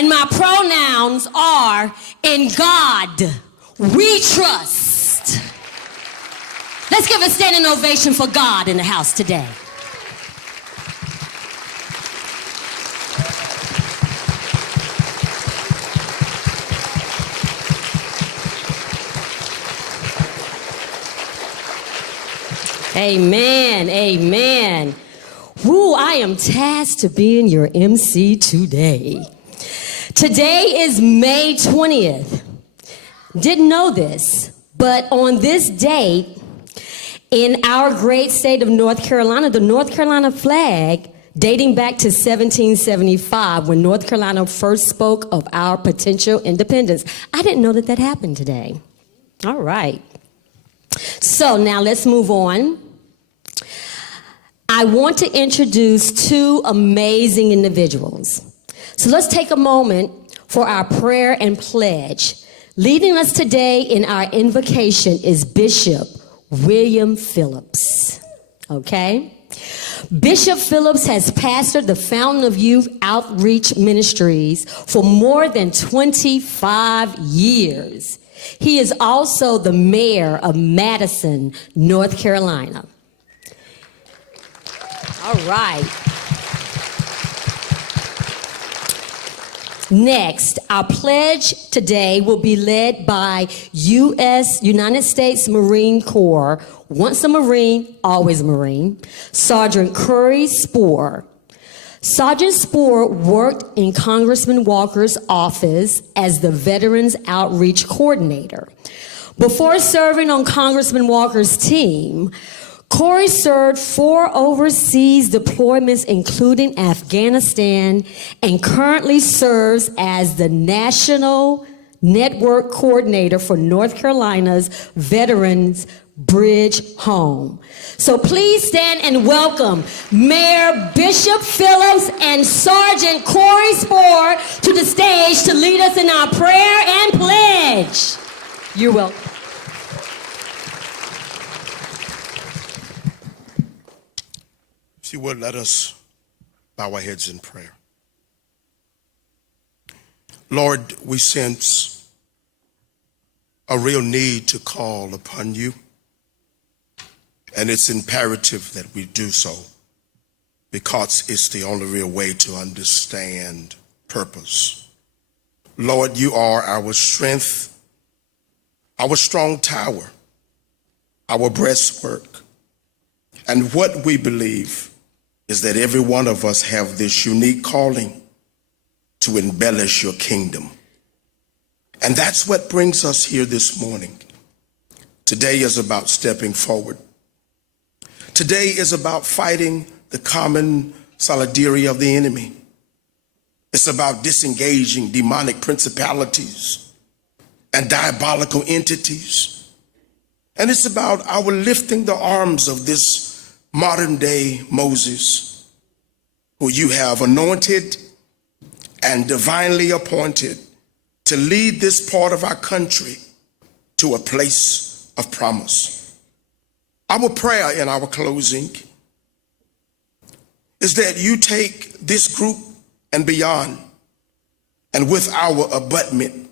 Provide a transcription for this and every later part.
And my pronouns are in God we trust. Let's give a standing ovation for God in the house today. Amen, amen. Woo, I am tasked to being your MC today. Today is May 20th. Didn't know this, but on this date, in our great state of North Carolina, the North Carolina flag, dating back to 1775, when North Carolina first spoke of our potential independence. I didn't know that that happened today. All right. So now let's move on. I want to introduce two amazing individuals. So let's take a moment for our prayer and pledge. Leading us today in our invocation is Bishop William Phillips. Okay? Bishop Phillips has pastored the Fountain of Youth Outreach Ministries for more than 25 years. He is also the mayor of Madison, North Carolina. All right. Next, our pledge today will be led by United States Marine Corps, once a Marine, always a Marine, Sergeant Curry Spoor. Sergeant Spoor worked in Congressman Walker's office as the Veterans Outreach Coordinator. Before serving on Congressman Walker's team, Corey served 4 overseas deployments, including Afghanistan, and currently serves as the National Network Coordinator for North Carolina's Veterans Bridge Home. So please stand and welcome Mayor Bishop Phillips and Sergeant Corey Spoor to the stage to lead us in our prayer and pledge. You're welcome. If you would, let us bow our heads in prayer. Lord, we sense a real need to call upon you, and it's imperative that we do so because it's the only real way to understand purpose. Lord, you are our strength, our strong tower, our breastwork, and what we believe is that every one of us have this unique calling to embellish your kingdom. And that's what brings us here this morning. Today is about stepping forward. Today is about fighting the common solidarity of the enemy. It's about disengaging demonic principalities and diabolical entities. And it's about our lifting the arms of this modern day Moses, who you have anointed and divinely appointed to lead this part of our country to a place of promise. Our prayer in our closing is that you take this group and beyond, and with our abutment,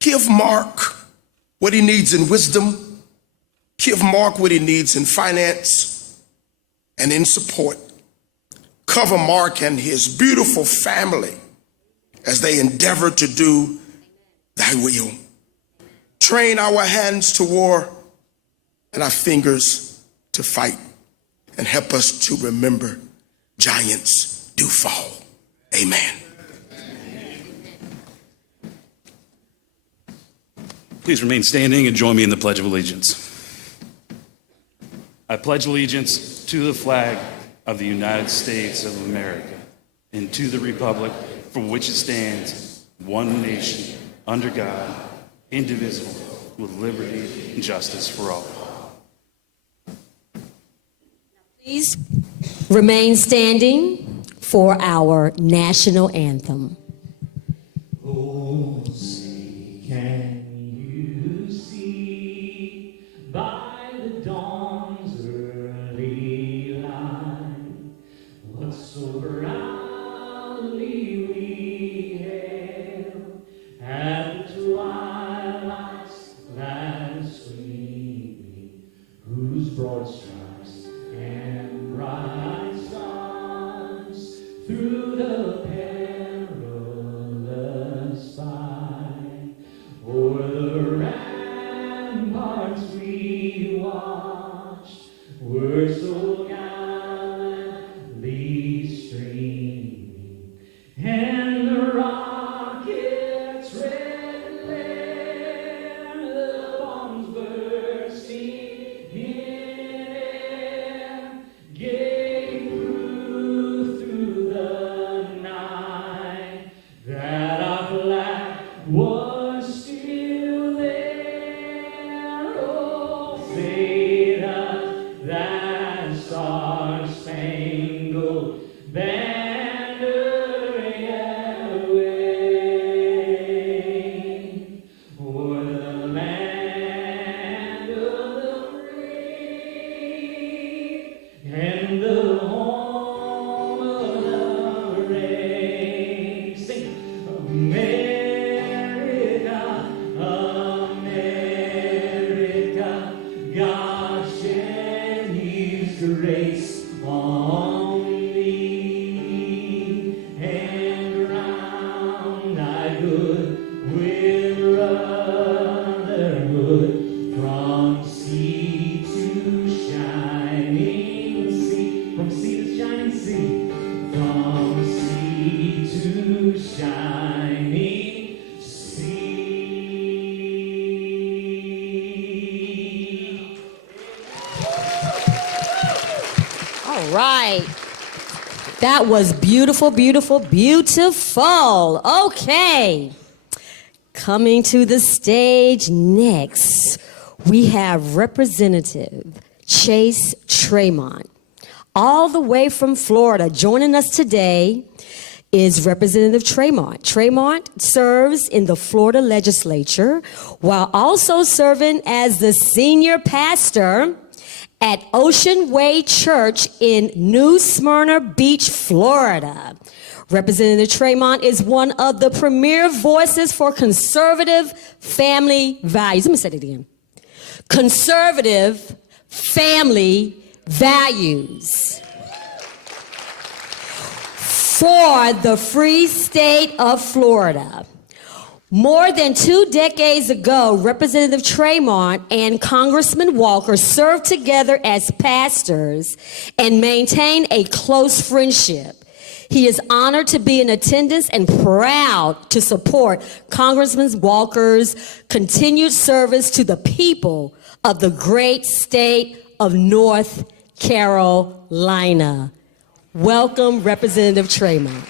give Mark what he needs in wisdom, give Mark what he needs in finance, and in support. Cover Mark and his beautiful family as they endeavor to do thy will. Train our hands to war and our fingers to fight, and help us to remember giants do fall. Amen. Please remain standing and join me in the Pledge of Allegiance. I pledge allegiance to the flag of the United States of America and to the republic for which it stands, one nation, under God, indivisible, with liberty and justice for all. Please remain standing for our national anthem. Oh, say, can you see by the dawn's early light what so proudly we hailed right. That was beautiful, beautiful, beautiful. Okay. Coming to the stage next, we have Representative Chase Tremont, all the way from Florida. Joining us today is Representative Tremont. Tremont serves in the Florida legislature while also serving as the senior pastor at Ocean Way Church in New Smyrna Beach, Florida. Representative Tremont is one of the premier voices for conservative family values. Let me say it again. Conservative family values for the free state of Florida. More than 2 decades ago, Representative Tremont and Congressman Walker served together as pastors and maintained a close friendship. He is honored to be in attendance and proud to support Congressman Walker's continued service to the people of the great state of North Carolina. Welcome, Representative Tremont.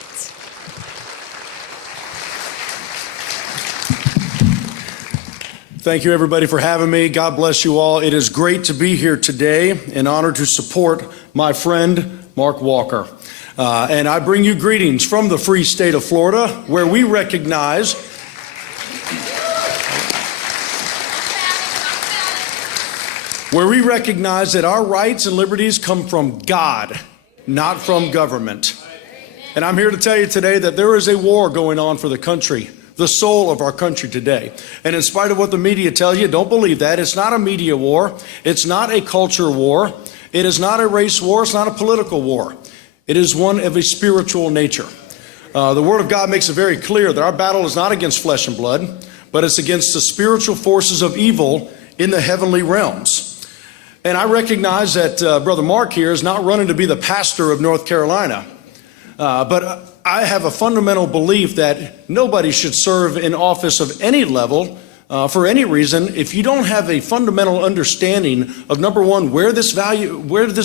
Thank you, everybody, for having me. God bless you all. It is great to be here today, an honor to support my friend, Mark Walker. And I bring you greetings from the free state of Florida, where we recognize that our rights and liberties come from God, not from government. And I'm here to tell you today that there is a war going on for the country, the soul of our country today. And in spite of what the media tell you, don't believe that. It's not a media war. It's not a culture war. It is not a race war. It's not a political war. It is one of a spiritual nature. The Word of God makes it very clear that our battle is not against flesh and blood, but it's against the spiritual forces of evil in the heavenly realms. And I recognize that Brother Mark here is not running to be the pastor of North Carolina. But I have a fundamental belief that nobody should serve in office of any level for any reason if you don't have a fundamental understanding of, number one, where this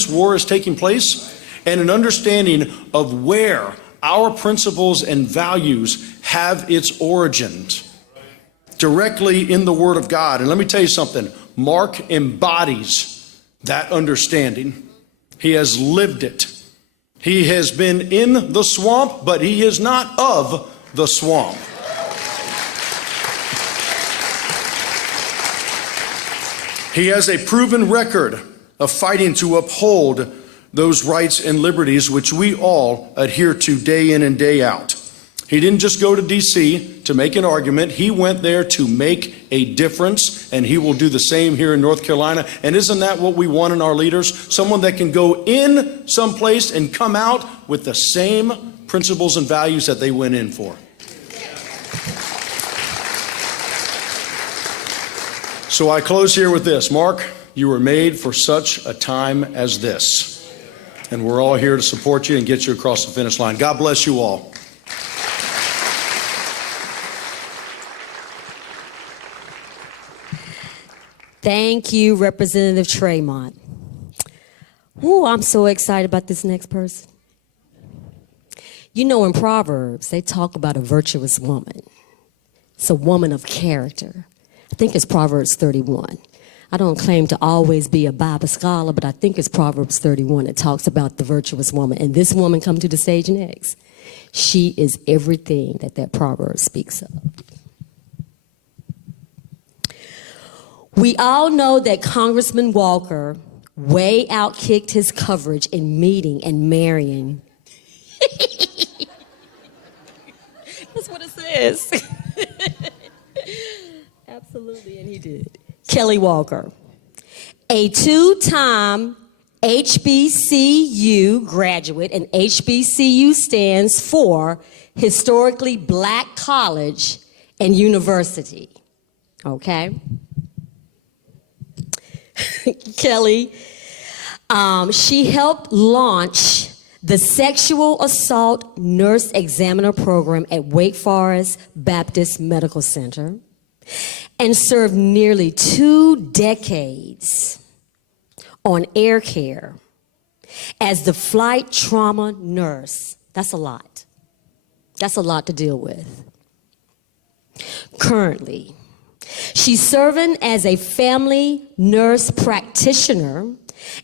war is taking place, and an understanding of where our principles and values have its origins directly in the Word of God. And let me tell you something, Mark embodies that understanding. He has lived it. He has been in the swamp, but he is not of the swamp. He has a proven record of fighting to uphold those rights and liberties which we all adhere to day in and day out. He didn't just go to D.C. to make an argument. He went there to make a difference, and he will do the same here in North Carolina. And isn't that what we want in our leaders? Someone that can go in someplace and come out with the same principles and values that they went in for. So I close here with this. Mark, you were made for such a time as this. And we're all here to support you and get you across the finish line. God bless you all. Thank you, Representative Tremont. Ooh, I'm so excited about this next person. You know, in Proverbs, they talk about a virtuous woman. It's a woman of character. I think it's Proverbs 31. I don't claim to always be a Bible scholar, but I think it's Proverbs 31 that talks about the virtuous woman. And this woman come to the stage next. She is everything that proverb speaks of. We all know that Congressman Walker way outkicked his coverage in meeting and marrying. That's what it says. Absolutely, and he did. Kelly Walker, a 2-time HBCU graduate, and HBCU stands for Historically Black College and University. Okay? Kelly, she helped launch the Sexual Assault Nurse Examiner Program at Wake Forest Baptist Medical Center and served nearly 2 decades on air care. as the flight trauma nurse. That's a lot. That's a lot to deal with. Currently, she's serving as a family nurse practitioner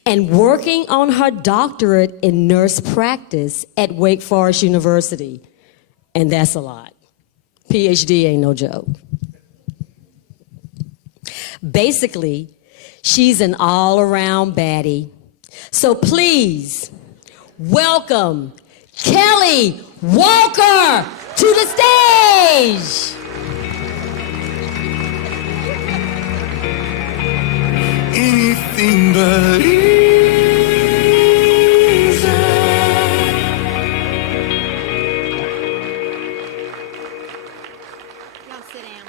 and working on her doctorate in nurse practice at Wake Forest University. And that's a lot. PhD ain't no joke. Basically, she's an all-around baddie. So please welcome Kelly Walker to the stage. Anything but easy. Y'all sit down.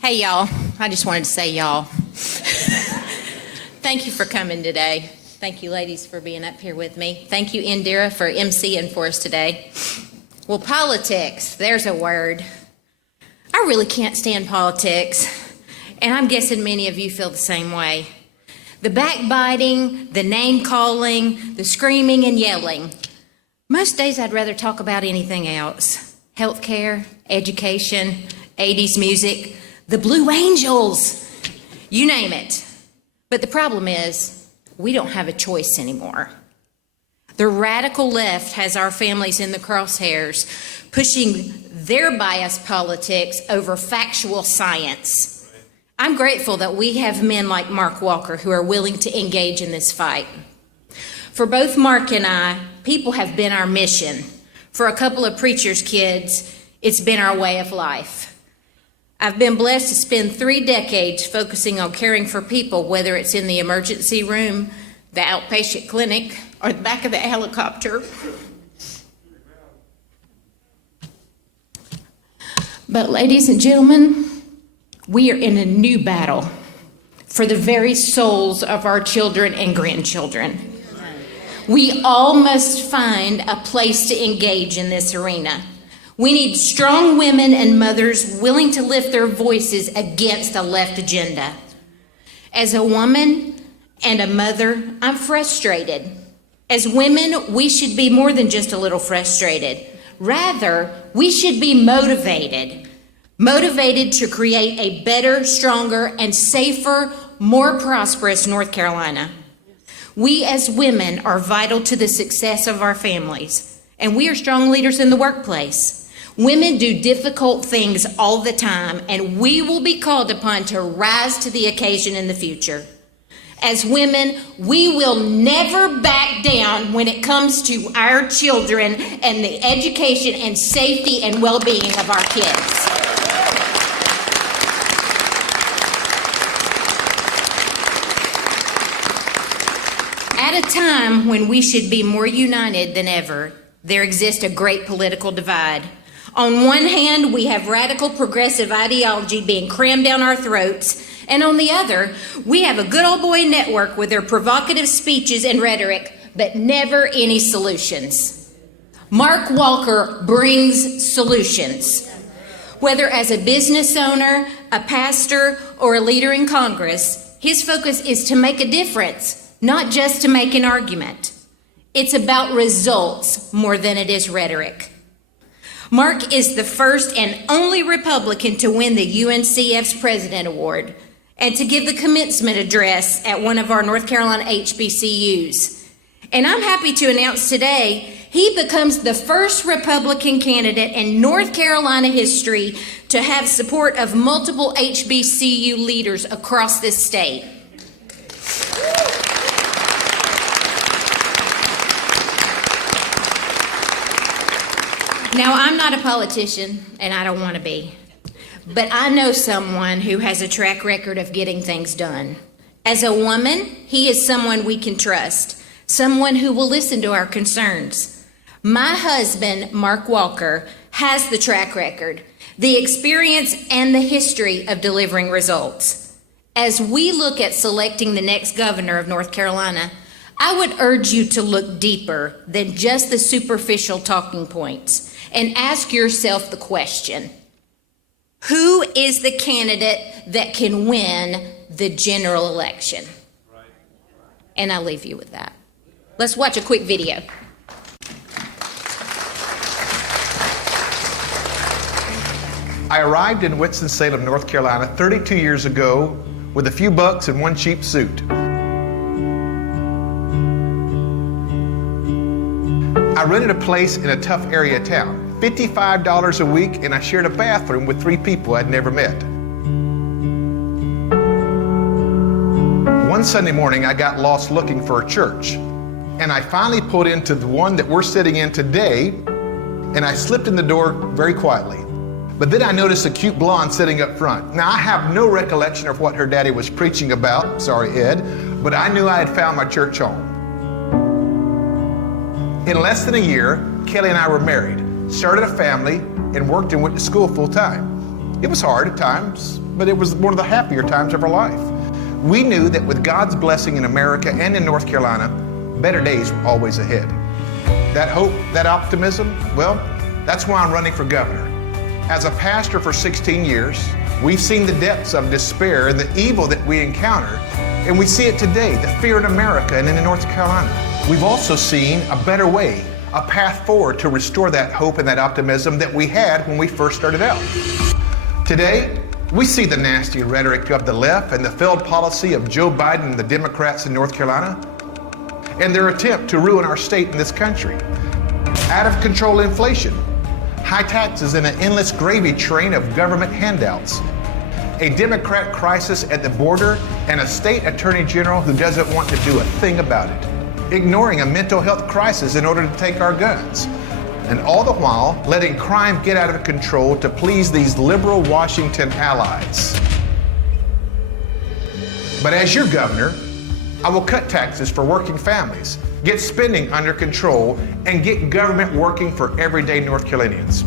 Hey, y'all. I just wanted to say y'all. Thank you for coming today. Thank you, ladies, for being up here with me. Thank you, Indira, for emceeing for us today. Well, politics, there's a word. I really can't stand politics, and I'm guessing many of you feel the same way. The backbiting, the name-calling, the screaming and yelling. Most days I'd rather talk about anything else. Healthcare, education, 80s music, the Blue Angels, you name it. But the problem is, we don't have a choice anymore. The radical left has our families in the crosshairs, pushing their biased politics over factual science. I'm grateful that we have men like Mark Walker who are willing to engage in this fight. For both Mark and I, people have been our mission. For a couple of preacher's kids, it's been our way of life. I've been blessed to spend 3 decades focusing on caring for people, whether it's in the emergency room, the outpatient clinic, or the back of the helicopter. But ladies and gentlemen, we are in a new battle for the very souls of our children and grandchildren. We all must find a place to engage in this arena. We need strong women and mothers willing to lift their voices against a left agenda. As a woman and a mother, I'm frustrated. As women, we should be more than just a little frustrated. Rather, we should be motivated. Motivated to create a better, stronger, and safer, more prosperous North Carolina. We as women are vital to the success of our families, and we are strong leaders in the workplace. Women do difficult things all the time, and we will be called upon to rise to the occasion in the future. As women, we will never back down when it comes to our children and the education and safety and well-being of our kids. At a time when we should be more united than ever, there exists a great political divide. On one hand, we have radical progressive ideology being crammed down our throats, and on the other, we have a good old boy network with their provocative speeches and rhetoric, but never any solutions. Mark Walker brings solutions. Whether as a business owner, a pastor, or a leader in Congress, his focus is to make a difference, not just to make an argument. It's about results more than it is rhetoric. Mark is the first and only Republican to win the UNCF's President Award and to give the commencement address at one of our North Carolina HBCUs. And I'm happy to announce today he becomes the first Republican candidate in North Carolina history to have support of multiple HBCU leaders across this state. Now, I'm not a politician, and I don't want to be, but I know someone who has a track record of getting things done. As a woman, he is someone we can trust, someone who will listen to our concerns. My husband, Mark Walker, has the track record, the experience, and the history of delivering results. As we look at selecting the next governor of North Carolina, I would urge you to look deeper than just the superficial talking points and ask yourself the question, who is the candidate that can win the general election? And I'll leave you with that. Let's watch a quick video. I arrived in Winston-Salem, North Carolina 32 years ago with a few bucks and one cheap suit. I rented a place in a tough area of town, $55 a week, and I shared a bathroom with 3 people I'd never met. One Sunday morning, I got lost looking for a church, and I finally pulled into the one that we're sitting in today, and I slipped in the door very quietly. But then I noticed a cute blonde sitting up front. Now, I have no recollection of what her daddy was preaching about, sorry, Ed, but I knew I had found my church home. In less than a year, Kelly and I were married, started a family, and worked and went to school full time. It was hard at times, but it was one of the happier times of our life. We knew that with God's blessing in America and in North Carolina, better days were always ahead. That hope, that optimism, well, that's why I'm running for governor. As a pastor for 16 years, we've seen the depths of despair and the evil that we encounter, and we see it today, the fear in America and in North Carolina. We've also seen a better way, a path forward to restore that hope and that optimism that we had when we first started out. Today, we see the nasty rhetoric of the left and the failed policy of Joe Biden and the Democrats in North Carolina, and their attempt to ruin our state and this country. Out of control inflation, high taxes and an endless gravy train of government handouts, a Democrat crisis at the border, and a state attorney general who doesn't want to do a thing about it, ignoring a mental health crisis in order to take our guns, and all the while letting crime get out of control to please these liberal Washington allies. But as your governor, I will cut taxes for working families, get spending under control, and get government working for everyday North Carolinians.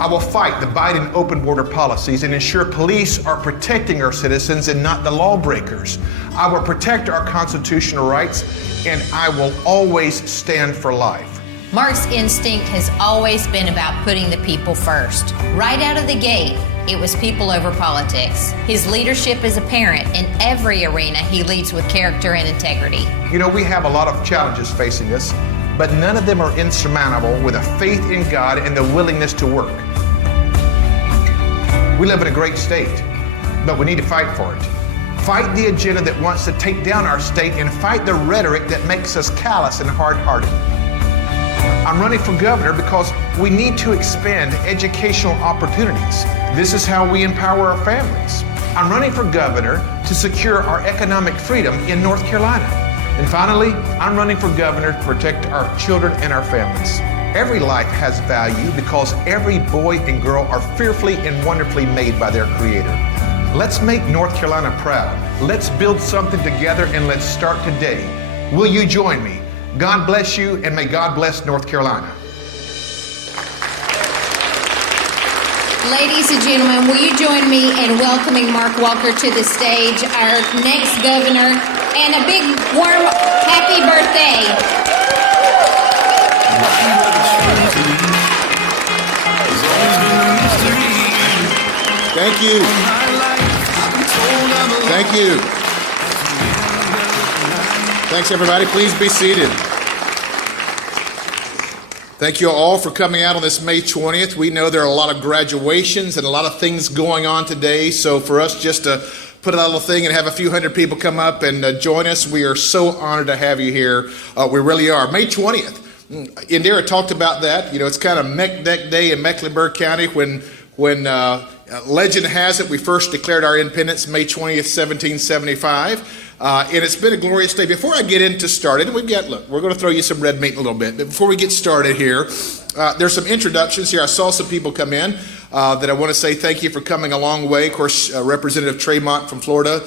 I will fight the Biden open border policies and ensure police are protecting our citizens and not the lawbreakers. I will protect our constitutional rights, and I will always stand for life. Mark's instinct has always been about putting the people first. Right out of the gate, it was people over politics. His leadership is apparent in every arena he leads with character and integrity. You know, we have a lot of challenges facing us, but none of them are insurmountable with a faith in God and the willingness to work. We live in a great state, but we need to fight for it. Fight the agenda that wants to take down our state and fight the rhetoric that makes us callous and hard-hearted. I'm running for governor because we need to expand educational opportunities. This is how we empower our families. I'm running for governor to secure our economic freedom in North Carolina. And finally, I'm running for governor to protect our children and our families. Every life has value because every boy and girl are fearfully and wonderfully made by their Creator. Let's make North Carolina proud. Let's build something together, and let's start today. Will you join me? God bless you, and may God bless North Carolina. Ladies and gentlemen, will you join me in welcoming Mark Walker to the stage, our next governor, and a big warm happy birthday. Thank you. Thank you. Thanks, everybody. Please be seated. Thank you all for coming out on this May 20th. We know there are a lot of graduations and a lot of things going on today. So for us just to put a little thing and have a few hundred people come up and join us, we are so honored to have you here. We really are. May 20th. Indira talked about that. You know, it's kind of Meck Day in Mecklenburg County when legend has it we first declared our independence May 20th, 1775. And it's been a glorious day. Before I get into started, we're going to throw you some red meat in a little bit. But before we get started here, there's some introductions here. I saw some people come in that I want to say thank you for coming a long way. Of course, Representative Tremont from Florida,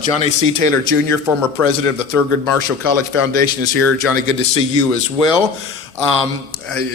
Johnny C. Taylor Jr., former president of the Thurgood Marshall College Foundation is here. Johnny, good to see you as well.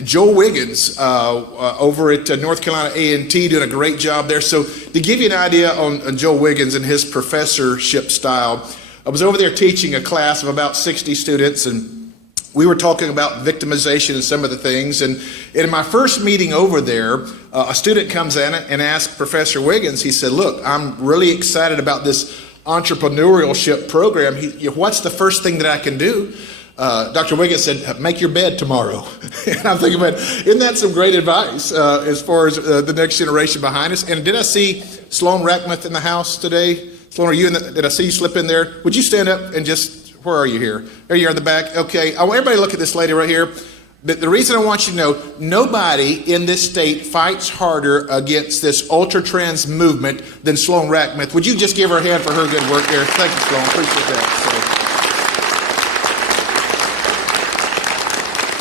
Joe Wiggins over at North Carolina A&T doing a great job there. So to give you an idea on Joe Wiggins and his professorship style, I was over there teaching a class of about 60 students, and we were talking about victimization and some of the things. And in my first meeting over there, a student comes in and asks Professor Wiggins, he said, look, I'm really excited about this entrepreneurship program. What's the first thing that I can do? Dr. Wiggins said, make your bed tomorrow. And I'm thinking, but isn't that some great advice as far as the next generation behind us? And did I see Sloan Rackmuth in the house today? Sloan, are you did I see you slip in there? Would you stand up and where are you here? There you are in the back. Okay, I want everybody to look at this lady right here. The reason I want you to know, nobody in this state fights harder against this ultra-trans movement than Sloan Rackmuth. Would you just give her a hand for her good work there? Thank you, Sloan. Appreciate that.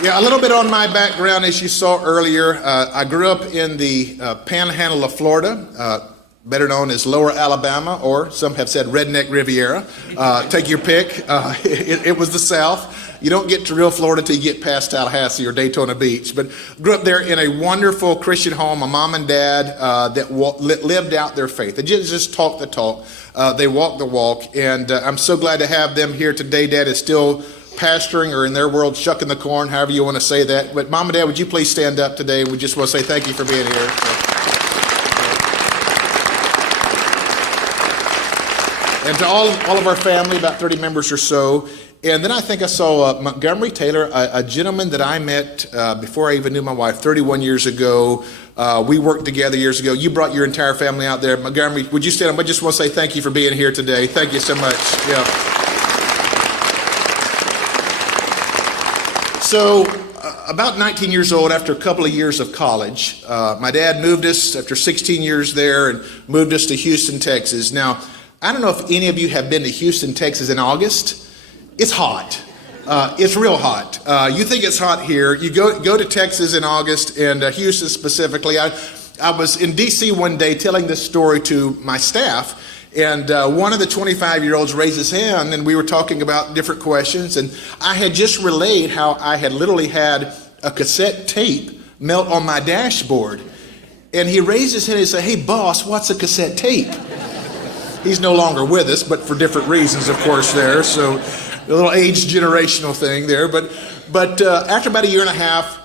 Yeah, a little bit on my background, as you saw earlier. I grew up in the panhandle of Florida, better known as Lower Alabama, or some have said Redneck Riviera. Take your pick. It was the South. You don't get to real Florida till you get past Tallahassee or Daytona Beach. But grew up there in a wonderful Christian home, a mom and dad that lived out their faith. They just talked the talk. They walked the walk. And I'm so glad to have them here today. Dad is still pastoring, or in their world, shucking the corn, however you want to say that. But Mom and Dad, would you please stand up today? We just want to say thank you for being here. And to all of our family, about 30 members or so. And then I think I saw Montgomery Taylor, a gentleman that I met before I even knew my wife, 31 years ago. We worked together years ago. You brought your entire family out there. Montgomery, would you stand up? I just want to say thank you for being here today. Thank you so much. Yeah. So about 19 years old, after a couple of years of college, my dad moved us after 16 years there and moved us to Houston, Texas. Now, I don't know if any of you have been to Houston, Texas in August. It's hot. It's real hot. You think it's hot here. You go to Texas in August, and Houston specifically. I was in D.C. one day telling this story to my staff, and one of the 25-year-olds raised his hand, and we were talking about different questions, and I had just relayed how I had literally had a cassette tape melt on my dashboard. And he raised his hand and said, "Hey, boss, what's a cassette tape?" He's no longer with us, but for different reasons, of course, there. So a little age generational thing there. But after about a year and a half,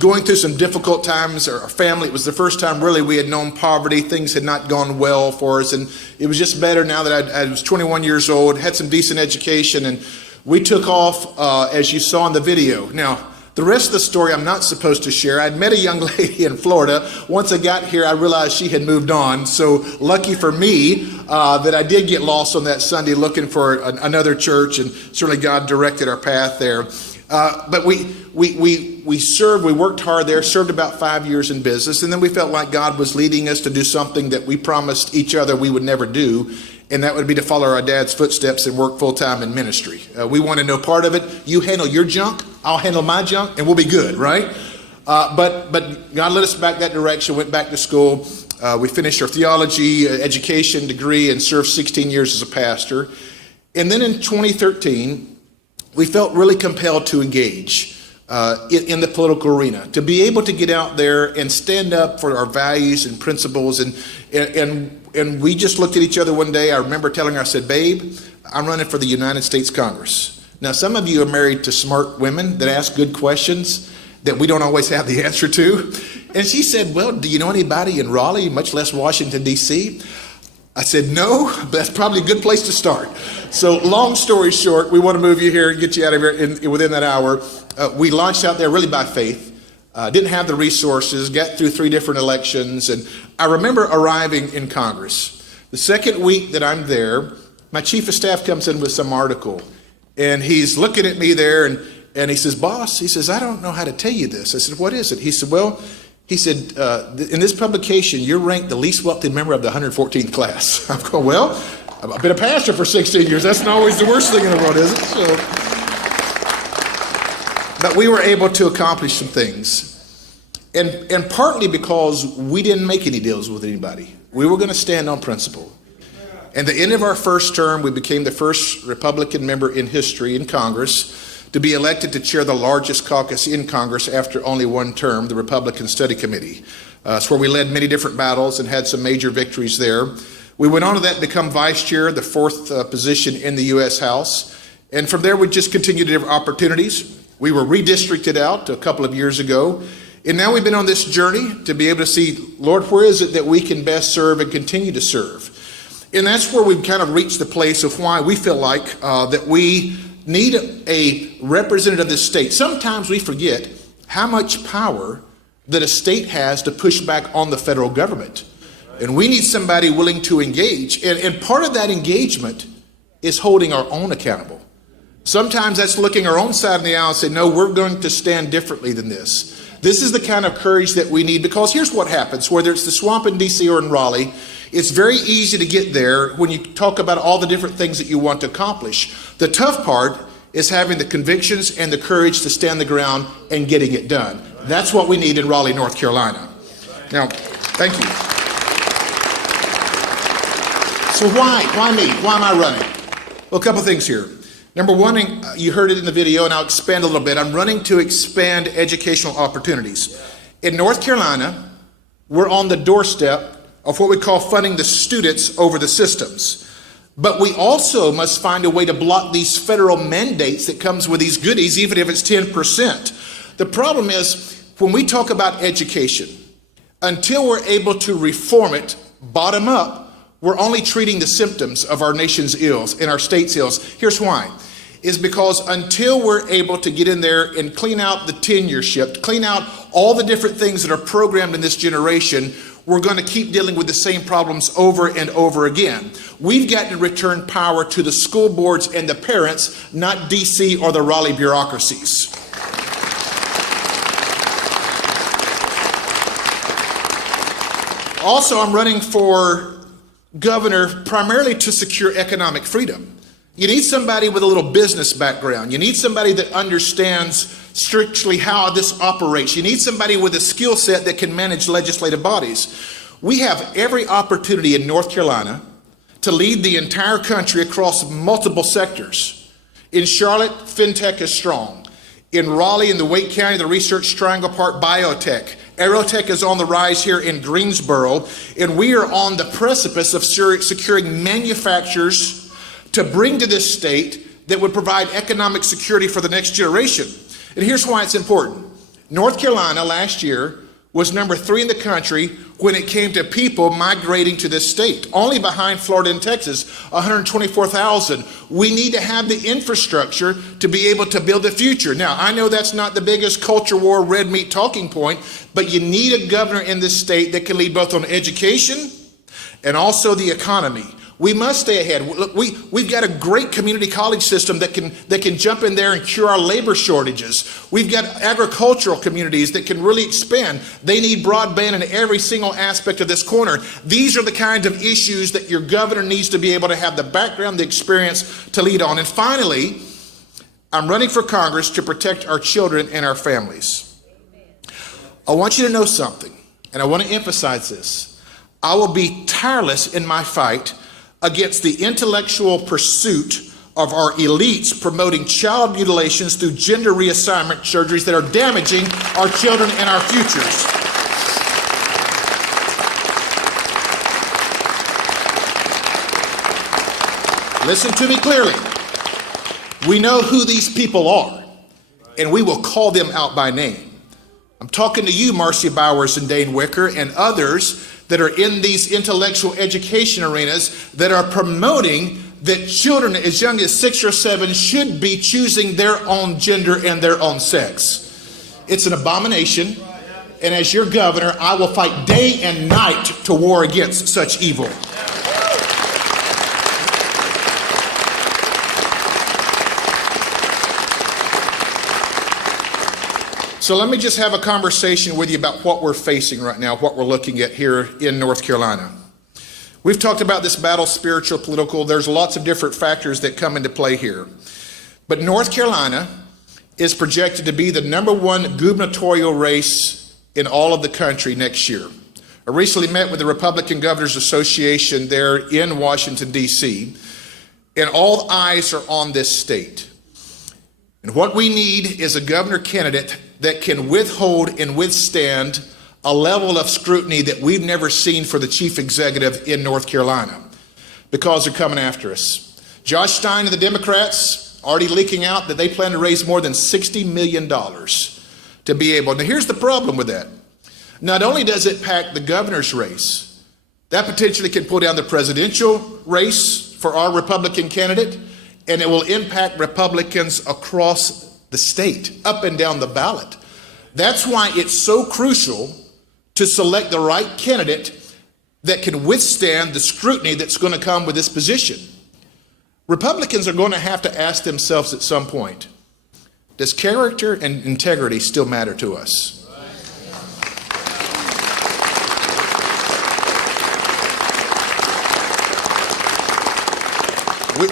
going through some difficult times, our family, it was the first time really we had known poverty. Things had not gone well for us. And it was just better now that I was 21 years old, had some decent education, and we took off, as you saw in the video. Now, the rest of the story I'm not supposed to share. I'd met a young lady in Florida. Once I got here, I realized she had moved on. So lucky for me that I did get lost on that Sunday looking for another church, and certainly God directed our path there. But we served, we worked hard there, served about 5 years in business, and then we felt like God was leading us to do something that we promised each other we would never do, and that would be to follow our dad's footsteps and work full-time in ministry. We wanted no part of it. You handle your junk, I'll handle my junk, and we'll be good, right? But God led us back that direction, went back to school. We finished our theology education degree and served 16 years as a pastor. And then in 2013, we felt really compelled to engage in the political arena, to be able to get out there and stand up for our values and principles. And we just looked at each other one day. I remember telling her, I said, "Babe, I'm running for the United States Congress." Now, some of you are married to smart women that ask good questions that we don't always have the answer to. And she said, "Well, do you know anybody in Raleigh, much less Washington, D.C.? I said, "No, but that's probably a good place to start." So long story short, we want to move you here and get you out of here within that hour. We launched out there really by faith. Didn't have the resources, got through 3 different elections. And I remember arriving in Congress. The second week that I'm there, my chief of staff comes in with some article. And he's looking at me there, and he says, "Boss," he says, "I don't know how to tell you this." I said, "What is it?" He said, "Well," he said, "in this publication, you're ranked the least wealthy member of the 114th class." I'm going, "Well, I've been a pastor for 16 years. That's not always the worst thing in the world, is it?" So, but we were able to accomplish some things. And partly because we didn't make any deals with anybody. We were going to stand on principle. At the end of our first term, we became the first Republican member in history in Congress to be elected to chair the largest caucus in Congress after only one term, the Republican Study Committee. It's where we led many different battles and had some major victories there. We went on to that, become vice chair, the 4th position in the U.S. House. And from there, we just continued to have opportunities. We were redistricted out a couple of years ago. And now we've been on this journey to be able to see, Lord, where is it that we can best serve and continue to serve? And that's where we've kind of reached the place of why we feel like that we need a representative of this state. Sometimes we forget how much power that a state has to push back on the federal government. And we need somebody willing to engage. And part of that engagement is holding our own accountable. Sometimes that's looking our own side of the aisle and saying, no, we're going to stand differently than this. This is the kind of courage that we need, because here's what happens, whether it's the swamp in DC or in Raleigh, it's very easy to get there when you talk about all the different things that you want to accomplish. The tough part is having the convictions and the courage to stand the ground and getting it done. That's what we need in Raleigh, North Carolina. Now, thank you. So why me? Why am I running? Well, a couple things here. Number one, you heard it in the video, and I'll expand a little bit. I'm running to expand educational opportunities. In North Carolina, we're on the doorstep of what we call funding the students over the systems. But we also must find a way to block these federal mandates that comes with these goodies, even if it's 10%. The problem is, when we talk about education, until we're able to reform it bottom up, we're only treating the symptoms of our nation's ills and our state's ills. Here's why. Is because until we're able to get in there and clean out the tenureship, clean out all the different things that are programmed in this generation, we're going to keep dealing with the same problems over and over again. We've got to return power to the school boards and the parents, not DC or the Raleigh bureaucracies. Also, I'm running for governor primarily to secure economic freedom. You need somebody with a little business background. You need somebody that understands strictly how this operates. You need somebody with a skill set that can manage legislative bodies. We have every opportunity in North Carolina to lead the entire country across multiple sectors. In Charlotte, fintech is strong. In Raleigh, in the Wake County, the Research Triangle Park, biotech. Aerotech is on the rise here in Greensboro, and we are on the precipice of securing manufacturers to bring to this state that would provide economic security for the next generation. And here's why it's important. North Carolina last year was number 3 in the country when it came to people migrating to this state, only behind Florida and Texas, 124,000. We need to have the infrastructure to be able to build a future. Now, I know that's not the biggest culture war, red meat talking point, but you need a governor in this state that can lead both on education and also the economy. We must stay ahead. Look, we've got a great community college system that can jump in there and cure our labor shortages. We've got agricultural communities that can really expand. They need broadband in every single aspect of this corner. These are the kinds of issues that your governor needs to be able to have the background, the experience to lead on. And finally, I'm running for Congress to protect our children and our families. I want you to know something, and I want to emphasize this. I will be tireless in my fight against the intellectual pursuit of our elites promoting child mutilations through gender reassignment surgeries that are damaging our children and our futures. Listen to me clearly. We know who these people are, and we will call them out by name. I'm talking to you, Marcia Bowers and Dane Wicker, and others that are in these intellectual education arenas that are promoting that children as young as 6 or 7 should be choosing their own gender and their own sex. It's an abomination, and as your governor, I will fight day and night to war against such evil. So let me just have a conversation with you about what we're facing right now, what we're looking at here in North Carolina. We've talked about this battle, spiritual, political. There's lots of different factors that come into play here. But North Carolina is projected to be the #1 gubernatorial race in all of the country next year. I recently met with the Republican Governors Association there in Washington, D.C., and all eyes are on this state. And what we need is a governor candidate that can withhold and withstand a level of scrutiny that we've never seen for the chief executive in North Carolina, because they're coming after us. Josh Stein and the Democrats already leaking out that they plan to raise more than $60 million to be able. Now here's the problem with that. Not only does it pack the governor's race, That potentially can pull down the presidential race for our Republican candidate, and it will impact Republicans across the state, up and down the ballot. That's why it's so crucial to select the right candidate that can withstand the scrutiny that's going to come with this position. Republicans are going to have to ask themselves at some point, does character and integrity still matter to us?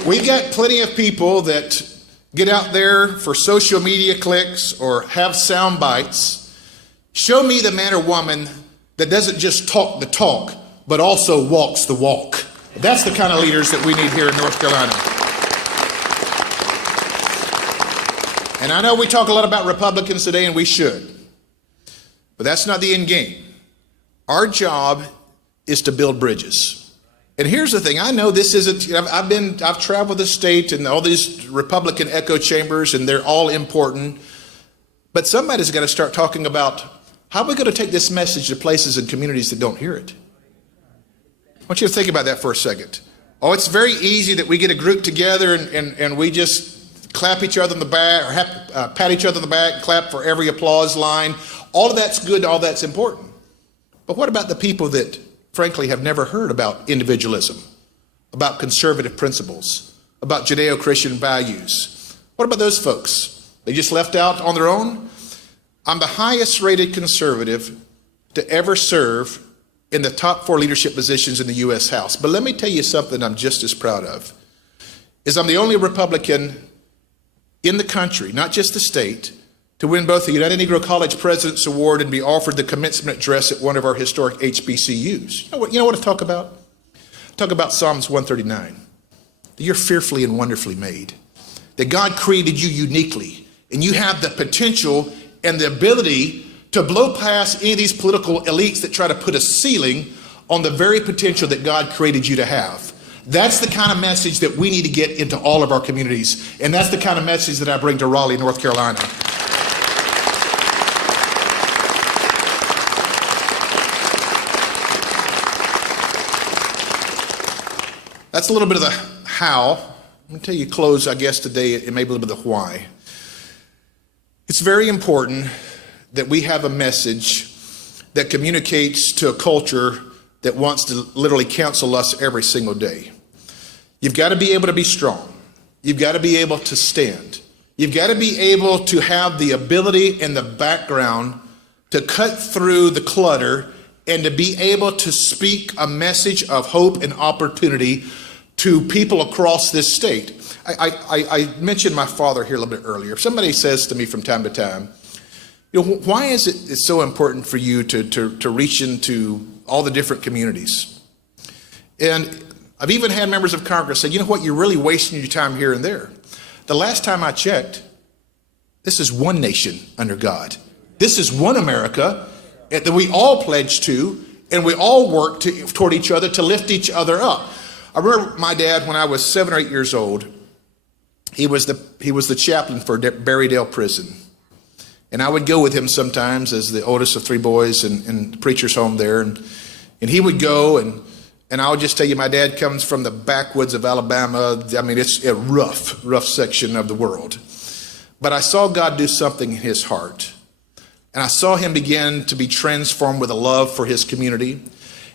We got plenty of people that get out there for social media clicks or have sound bites. Show me the man or woman that doesn't just talk the talk, but also walks the walk. That's the kind of leaders that we need here in North Carolina. And I know we talk a lot about Republicans today, and we should. But that's not the end game. Our job is to build bridges. And here's the thing, I know this isn't, I've traveled the state and all these Republican echo chambers, and they're all important. But somebody's got to start talking about how are we going to take this message to places and communities that don't hear it? I want you to think about that for a second. Oh, it's very easy that we get a group together and we just clap each other on the back, or pat each other on the back, clap for every applause line. All of that's good, all that's important. But what about the people that frankly have never heard about individualism, about conservative principles, about Judeo-Christian values? What about those folks? They just left out on their own? I'm the highest rated conservative to ever serve in the top 4 leadership positions in the U.S. House. But let me tell you something I'm just as proud of, is I'm the only Republican in the country, not just the state, to win both the United Negro College President's Award and be offered the commencement address at one of our historic HBCUs. You know what I talk about? I talk about Psalms 139. That you're fearfully and wonderfully made. That God created you uniquely, and you have the potential and the ability to blow past any of these political elites that try to put a ceiling on the very potential that God created you to have. That's the kind of message that we need to get into all of our communities, and that's the kind of message that I bring to Raleigh, North Carolina. That's a little bit of the how. Let me tell you, close, I guess, today, it may be a little bit of the why. It's very important that we have a message that communicates to a culture that wants to literally counsel us every single day. You've got to be able to be strong. You've got to be able to stand. You've got to be able to have the ability and the background to cut through the clutter and to be able to speak a message of hope and opportunity to people across this state. I mentioned my father here a little bit earlier. If somebody says to me from time to time, why is it so important for you to reach into all the different communities? And I've even had members of Congress say, you know what, you're really wasting your time here and there. The last time I checked, this is one nation under God. This is one America that we all pledge to, and we all work toward each other to lift each other up. I remember my dad, when I was 7 or 8 years old, he was the chaplain for Berrydale Prison. And I would go with him sometimes as the oldest of 3 boys in the preacher's home there. And he would go, and I would just tell you, my dad comes from the backwoods of Alabama. I mean, it's a rough section of the world. But I saw God do something in his heart. And I saw him begin to be transformed with a love for his community.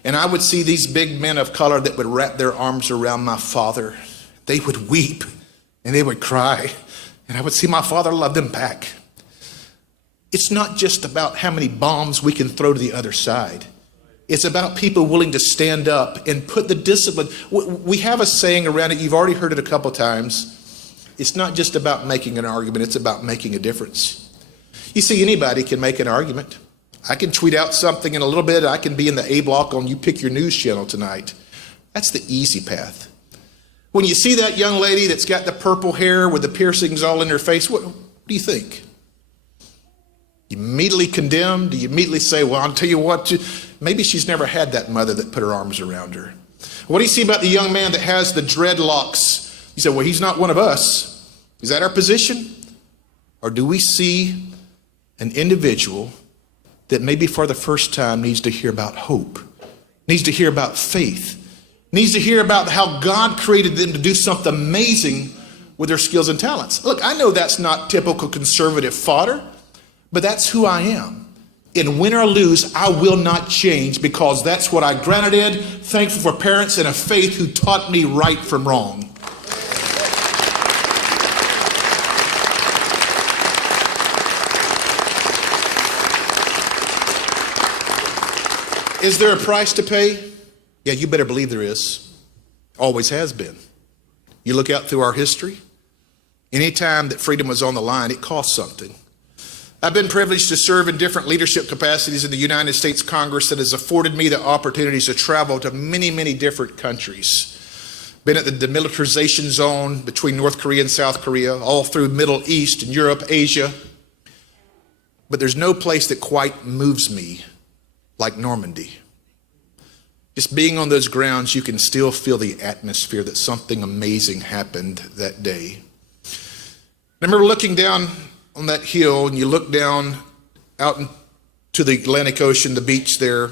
And I would see these big men of color that would wrap their arms around my father. They would weep and they would cry. And I would see my father love them back. It's not just about how many bombs we can throw to the other side. It's about people willing to stand up and put the discipline. We have a saying around it, you've already heard it a couple times. It's not just about making an argument, it's about making a difference. You see, anybody can make an argument. I can tweet out something in a little bit. I can be in the A block on You Pick Your News channel tonight. That's the easy path. When you see that young lady that's got the purple hair with the piercings all in her face, what do you think? You immediately condemn? Do you immediately say, well, I'll tell you what, maybe she's never had that mother that put her arms around her. What do you see about the young man that has the dreadlocks? You say, well, he's not one of us. Is that our position? Or do we see an individual that maybe for the first time needs to hear about hope needs to hear about faith, needs to hear about how God created them to do something amazing with their skills and talents. Look, I know that's not typical conservative fodder, but that's who I am. And win or lose, I will not change because that's what I granted. Thankful for parents and a faith who taught me right from wrong. Is there a price to pay? Yeah, you better believe there is. Always has been. You look out through our history, anytime that freedom was on the line, it cost something. I've been privileged to serve in different leadership capacities in the United States Congress that has afforded me the opportunities to travel to many, many different countries. Been at the demilitarization zone between North Korea and South Korea, all through Middle East and Europe, Asia. But there's no place that quite moves me like Normandy. Just being on those grounds, you can still feel the atmosphere that something amazing happened that day. I remember looking down on that hill, and you look down out to the Atlantic Ocean, the beach there.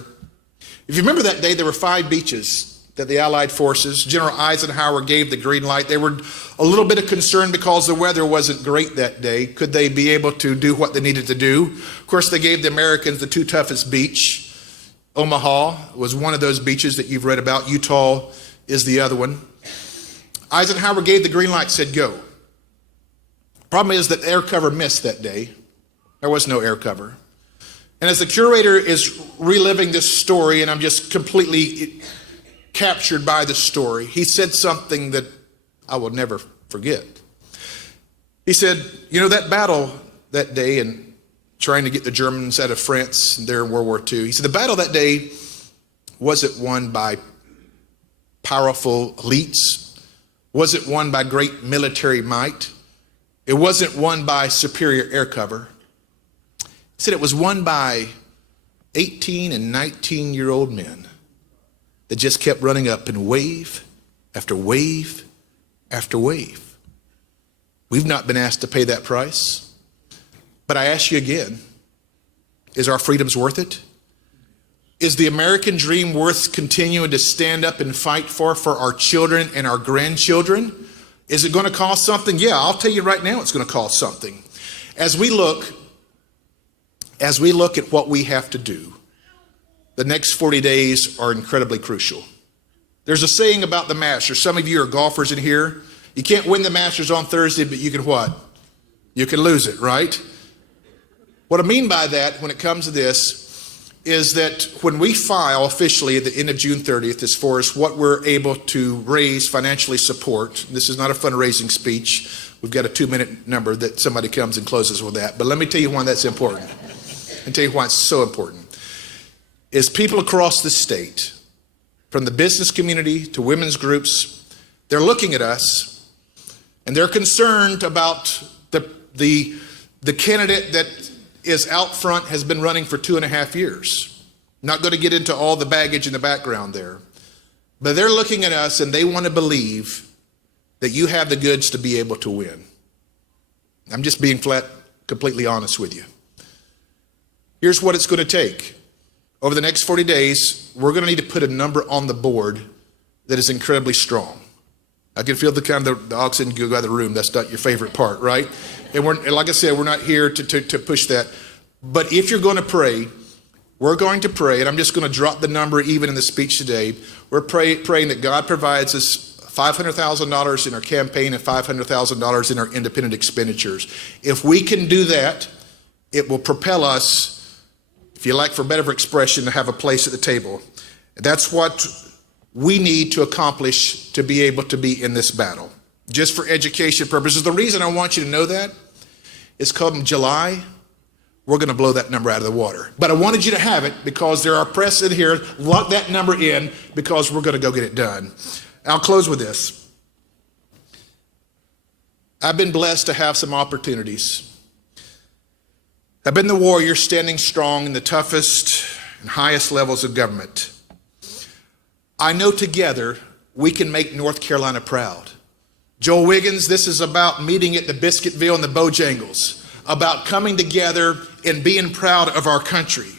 If you remember that day, there were 5 beaches that the Allied forces, General Eisenhower gave the green light. They were a little bit of concern because the weather wasn't great that day. Could they be able to do what they needed to do? Of course, they gave the Americans the 2 toughest beach. Omaha was one of those beaches that you've read about. Utah is the other one. Eisenhower gave the green light, said go. Problem is that air cover missed that day. There was no air cover. And as the curator is reliving this story, and I'm just completely captured by the story, he said something that I will never forget. He said, you know, that battle that day and trying to get the Germans out of France there in World War II, he said the battle that day wasn't won by powerful elites, wasn't won by great military might. It wasn't won by superior air cover. He said it was won by 18 and 19-year-old men that just kept running up in wave after wave after wave. We've not been asked to pay that price. But I ask you again, is our freedoms worth it? Is the American dream worth continuing to stand up and fight for our children and our grandchildren? Is it going to cost something? Yeah, I'll tell you right now it's going to cost something. As we look at what we have to do, the next 40 days are incredibly crucial. There's a saying about the Masters. Some of you are golfers in here. You can't win the Masters on Thursday, but you can what? You can lose it, right? What I mean by that when it comes to this is that when we file officially at the end of June 30th as far as what we're able to raise, financially support, this is not a fundraising speech. We've got a 2-minute number that somebody comes and closes with that. But let me tell you why that's important. And tell you why it's so important. Is people across the state, from the business community to women's groups, they're looking at us and they're concerned about the candidate that is out front, has been running for 2.5 years. Not going to get into all the baggage in the background there. But they're looking at us and they want to believe that you have the goods to be able to win. I'm just being completely honest with you. Here's what it's going to take. Over the next 40 days, we're going to need to put a number on the board that is incredibly strong. I can feel the oxygen go out of the room. That's not your favorite part, right? And like I said, we're not here to push that. But if you're going to pray, we're going to pray, and I'm just going to drop the number even in the speech today. We're praying that God provides us $500,000 in our campaign and $500,000 in our independent expenditures. If we can do that, it will propel us, if you like for better expression, to have a place at the table. That's what we need to accomplish to be able to be in this battle. Just for education purposes. The reason I want you to know that is come July, we're going to blow that number out of the water. But I wanted you to have it because there are press in here. Lock that number in because we're going to go get it done. I'll close with this. I've been blessed to have some opportunities. I've been the warrior standing strong in the toughest and highest levels of government. I know together we can make North Carolina proud. Joel Wiggins, this is about meeting at the Biscuitville and the Bojangles, about coming together and being proud of our country.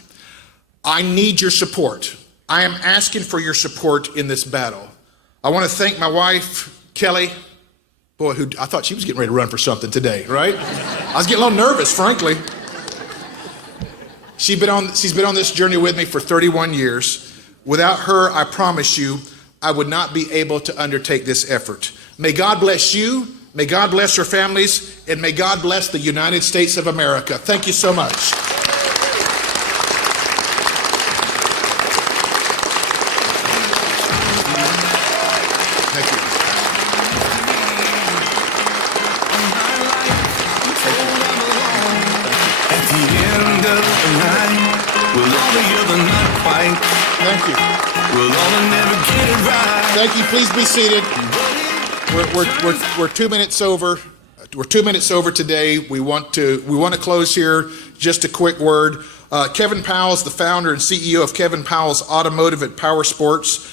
I need your support. I am asking for your support in this battle. I want to thank my wife, Kelly. Boy, I thought she was getting ready to run for something today, right? I was getting a little nervous, frankly. She's been on this journey with me for 31 years. Without her, I promise you, I would not be able to undertake this effort. May God bless you, may God bless your families, and may God bless the United States of America. Thank you so much. Thank you. At the end of the night, we'll all be the not quite. Thank you. We'll all never get it right. Thank you. Please be seated. We're 2 minutes over. We're 2 minutes over today. We want to close here. Just a quick word. Kevin Powell's the founder and CEO of Kevin Powell's Automotive at Power Sports.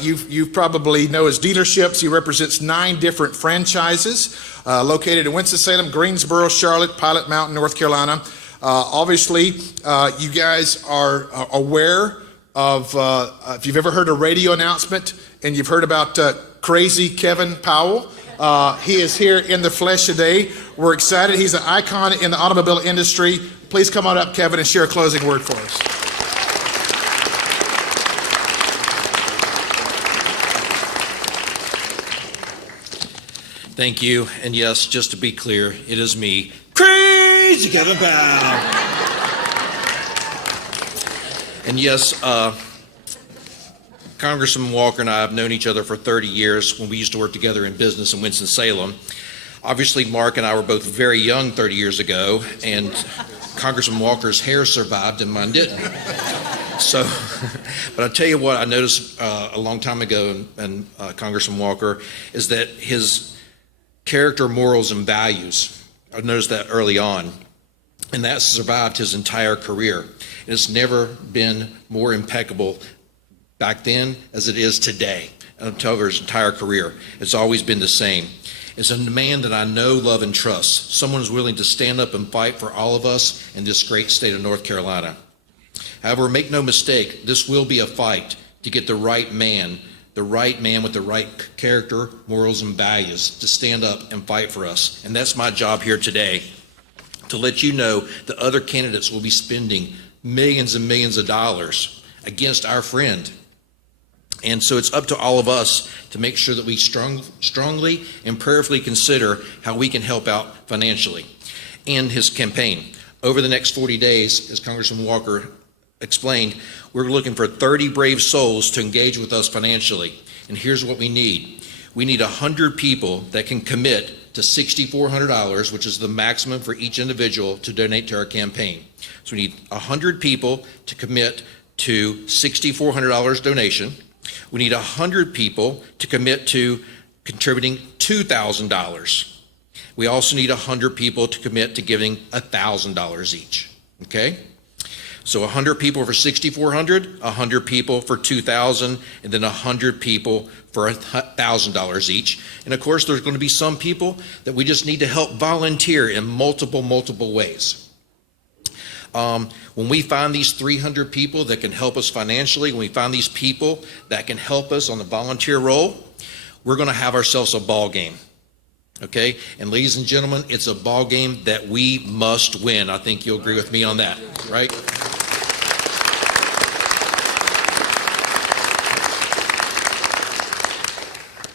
You probably know his dealerships. He represents 9 different franchises located in Winston-Salem, Greensboro, Charlotte, Pilot Mountain, North Carolina. Obviously, you guys are aware of, if you've ever heard a radio announcement and you've heard about crazy Kevin Powell, he is here in the flesh today. We're excited. He's an icon in the automobile industry. Please come on up, Kevin, and share a closing word for us. Thank you. And yes, just to be clear, it is me, Crazy Kevin Powell. And yes, Congressman Walker and I have known each other for 30 years when we used to work together in business in Winston-Salem. Obviously, Mark and I were both very young 30 years ago, and Congressman Walker's hair survived and mine didn't. So, but I'll tell you what I noticed a long time ago, and Congressman Walker, is that his character, morals, and values, I noticed that early on, and that survived his entire career. And it's never been more impeccable back then as it is today, until his entire career. It's always been the same. It's a man that I know, love, and trust. Someone who's willing to stand up and fight for all of us in this great state of North Carolina. However, make no mistake, this will be a fight to get the right man with the right character, morals, and values to stand up and fight for us. And that's my job here today, to let you know that other candidates will be spending millions and millions of dollars against our friend. And so it's up to all of us to make sure that we strongly and prayerfully consider how we can help out financially in his campaign. Over the next 40 days, as Congressman Walker explained, we're looking for 30 brave souls to engage with us financially. And here's what we need. We need 100 people that can commit to $6,400, which is the maximum for each individual to donate to our campaign. So we need 100 people to commit to $6,400 donation. We need 100 people to commit to contributing $2,000. We also need 100 people to commit to giving $1,000 each. Okay? So 100 people for $6,400, 100 people for $2,000, and then 100 people for $1,000 each. And of course, there's going to be some people that we just need to help volunteer in multiple ways. When we find these 300 people that can help us financially, when we find these people that can help us on the volunteer role, we're going to have ourselves a ball game. Okay? And ladies and gentlemen, it's a ball game that we must win. I think you'll agree with me on that, right?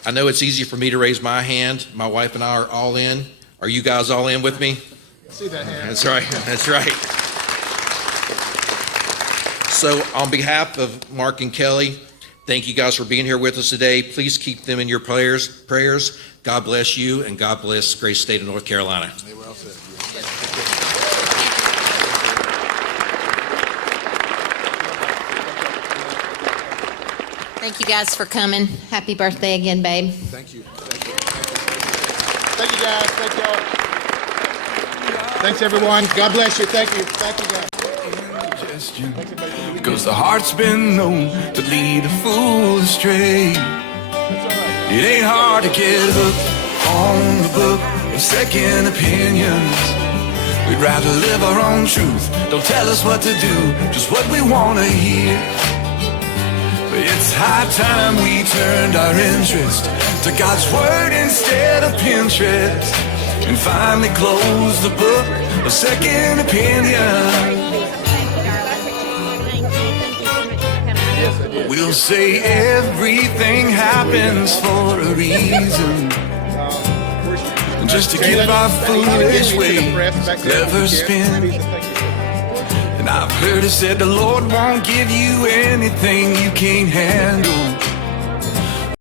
I know it's easy for me to raise my hand. My wife and I are all in. Are you guys all in with me? See that hand? That's right. That's right. So on behalf of Mark and Kelly, thank you guys for being here with us today. Please keep them in your prayers. God bless you, and God bless the great state of North Carolina. Thank you guys for coming. Happy birthday again, babe. Thank you. Thank you. Thank you, guys. Thank y'all. Thanks, everyone. God bless you. Thank you. Thank you, guys. Cause the heart's been known to lead a fool astray. It ain't hard to get hooked on the book of second opinions. We'd rather live our own truth. Don't tell us what to do, just what we want to hear. It's high time we turned our interest to God's Word instead of Pinterest, and finally closed the book of second opinion. We'll say everything happens for a reason, just to keep our foolish ways clever spin. And I've heard it said the Lord won't give you anything you can't handle.